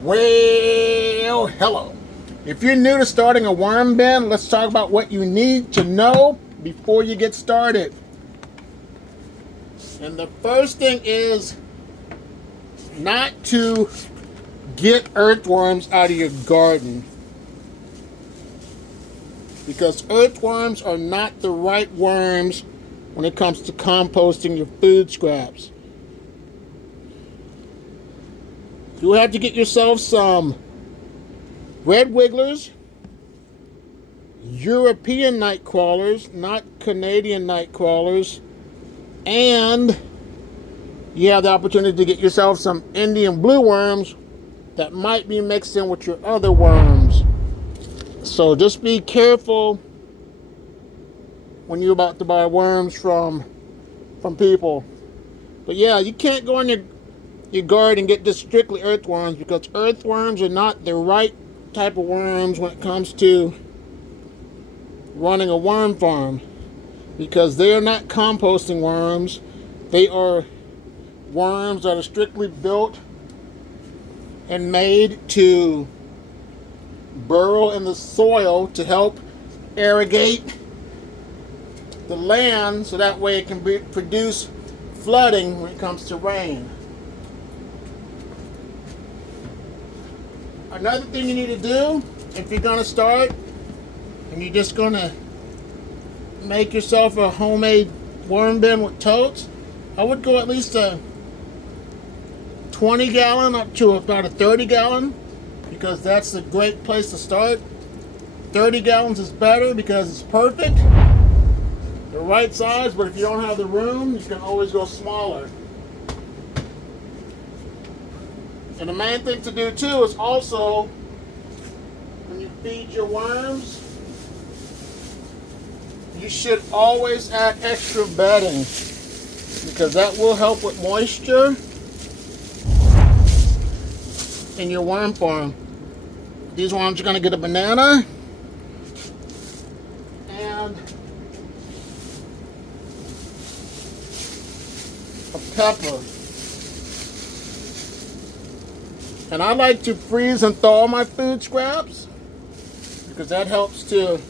Well, hello. If you're new to starting a worm bin, let's talk about what you need to know before you get started. And the first thing is not to get earthworms out of your garden, because earthworms are not the right worms when it comes to composting your food scraps. You have to get yourself some red wigglers, European night crawlers, not Canadian night crawlers, and you have the opportunity to get yourself some Indian blue worms that might be mixed in with your other worms. So just be careful when you're about to buy worms from people. But yeah, you can't go in your garden and get just strictly earthworms, because earthworms are not the right type of worms when it comes to running a worm farm, because they are not composting worms. They are worms that are strictly built and made to burrow in the soil to help irrigate the land, so that way it can produce flooding when it comes to rain. Another thing you need to do, if you're going to start and you're just going to make yourself a homemade worm bin with totes, I would go at least a 20 gallon up to about a 30 gallon, because that's a great place to start. 30 gallons is better because it's perfect, the right size, but if you don't have the room, you can always go smaller. And the main thing to do too is also, when you feed your worms, you should always add extra bedding, because that will help with moisture in your worm farm. These worms are going to get a banana and a pepper. And I like to freeze and thaw my food scraps, because that helps to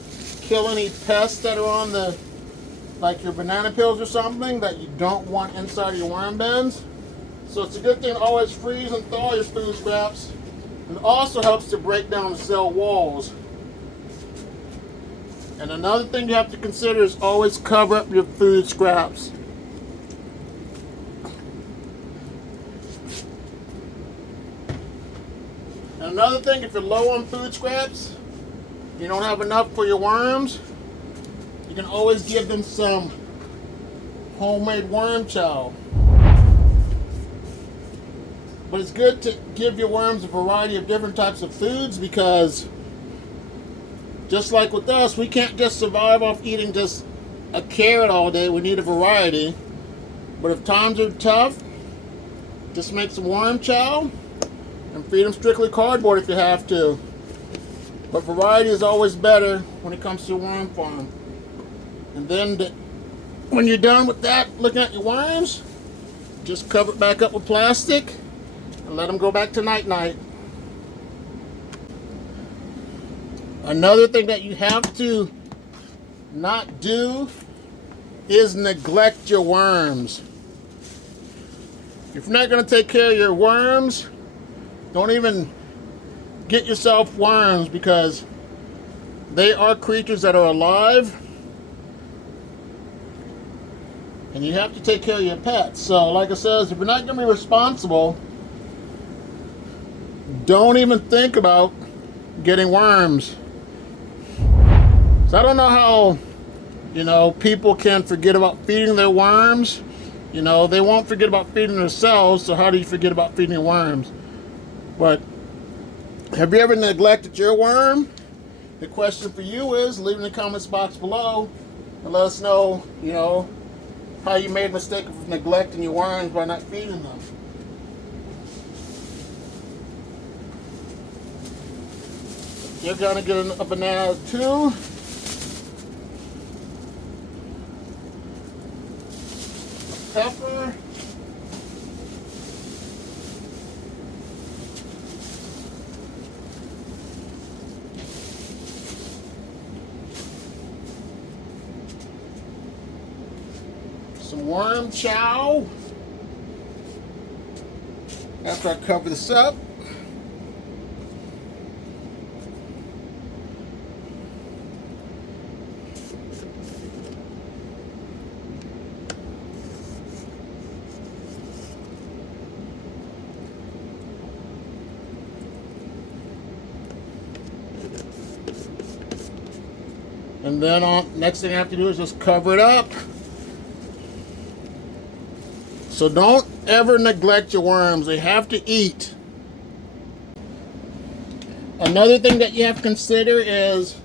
kill any pests that are on the, like your banana peels or something, that you don't want inside of your worm bins. So it's a good thing to always freeze and thaw your food scraps. And it also helps to break down the cell walls. And another thing you have to consider is always cover up your food scraps. And another thing, if you're low on food scraps, you don't have enough for your worms, you can always give them some homemade worm chow. But it's good to give your worms a variety of different types of foods, because just like with us, we can't just survive off eating just a carrot all day. We need a variety. But if times are tough, just make some worm chow and feed them strictly cardboard if you have to. But variety is always better when it comes to a worm farm. And then when you're done with that, looking at your worms, just cover it back up with plastic and let them go back to night-night. Another thing that you have to not do is neglect your worms. If you're not going to take care of your worms, don't even get yourself worms, because they are creatures that are alive, and you have to take care of your pets. So like I said, if you're not going to be responsible, don't even think about getting worms. So I don't know how, people can forget about feeding their worms. They won't forget about feeding themselves, so how do you forget about feeding your worms? But have you ever neglected your worm? The question for you is, leave in the comments box below and let us know, how you made a mistake of neglecting your worms by not feeding them. You're gonna get a banana too. A pepper. some worm chow after I cover this up. And then next thing I have to do is just cover it up. So don't ever neglect your worms. They have to eat. Another thing that you have to consider is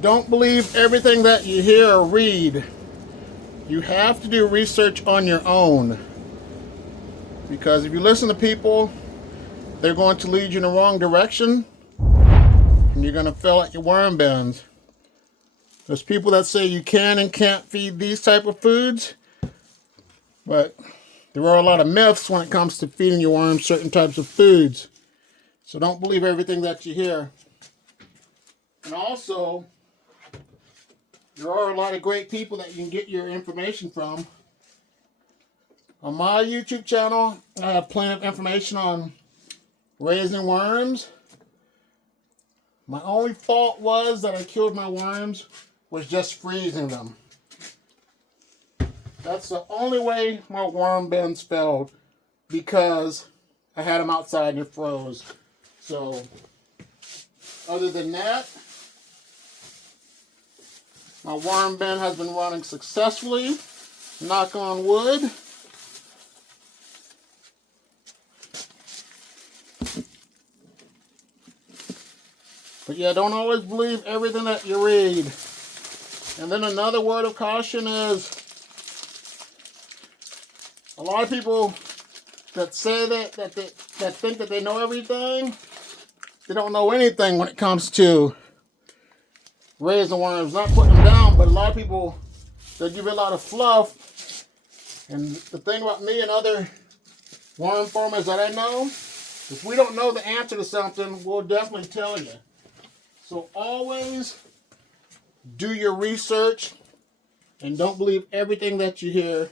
don't believe everything that you hear or read. You have to do research on your own. Because if you listen to people, they're going to lead you in the wrong direction. And you're going to fill out your worm bins. There's people that say you can and can't feed these type of foods. But there are a lot of myths when it comes to feeding your worms certain types of foods. So don't believe everything that you hear. And also, there are a lot of great people that you can get your information from. On my YouTube channel, I have plenty of information on raising worms. My only fault was that I killed my worms was just freezing them. That's the only way my worm bins failed, because I had them outside and it froze. So, other than that, my worm bin has been running successfully. Knock on wood. But yeah, don't always believe everything that you read. And then another word of caution is, a lot of people that say that think that they know everything, they don't know anything when it comes to raising worms. Not putting them down, but a lot of people, they give you a lot of fluff. And the thing about me and other worm farmers that I know, if we don't know the answer to something, we'll definitely tell you. So always do your research and don't believe everything that you hear.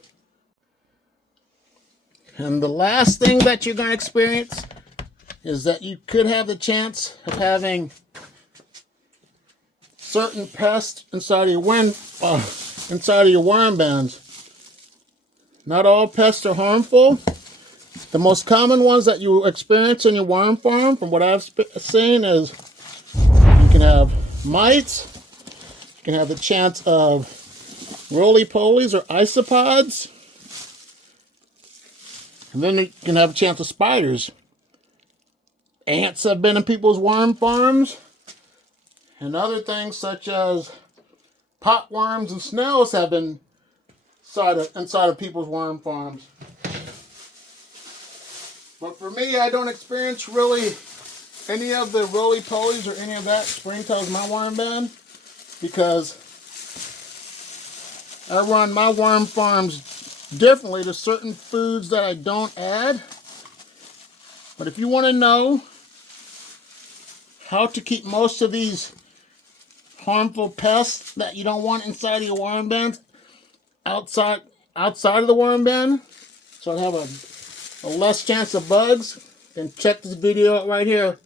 And the last thing that you're going to experience is that you could have the chance of having certain pests inside of your worm bins. Not all pests are harmful. The most common ones that you experience in your worm farm, from what I've seen, is you can have mites, you can have the chance of roly-polies or isopods, and then you can have a chance of spiders. Ants have been in people's worm farms, and other things such as potworms and snails have been inside of people's worm farms. But for me, I don't experience really any of the roly-polies or any of that springtails in my worm bin, because I run my worm farms differently. There's certain foods that I don't add. But if you want to know how to keep most of these harmful pests that you don't want inside of your worm bins outside of the worm bin, so I have a less chance of bugs, then check this video out right here.